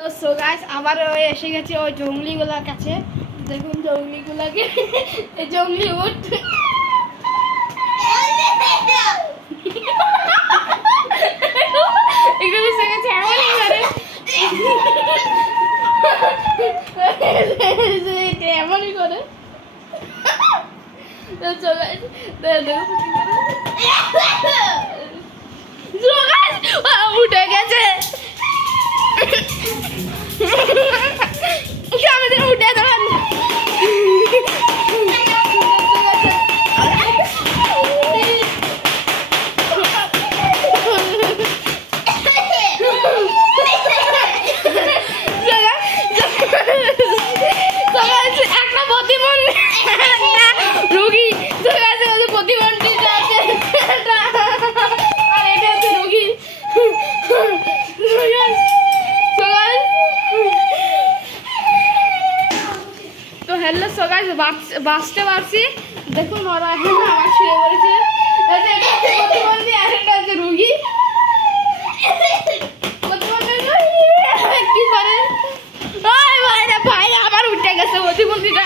তো so guys আবার ওই এসে গেছে ওই জঙ্গলিগুলোর কাছে। দেখুন জঙ্গলিগুলোকে, এই জঙ্গলি উঠ একটু এসে গেছে এমনই করে, এমনই করে। তো সো গাইস দেখো উঠে গেছে, আমাদের উঠে দাঁড়ান। একটা প্রতিবন্ধী রোগী প্রতিবন্ধী আছে, আর এটা হচ্ছে রোগী। তো হ্যালো সো গাইস বাসটা পারছি। দেখুন ওরা এখন আমার শুয়ে পড়েছে, প্রতিবন্ধী আর একটা হচ্ছে রোগী। কি করে ভাই আবার উঠে গেছে প্রতিবন্ধীটা।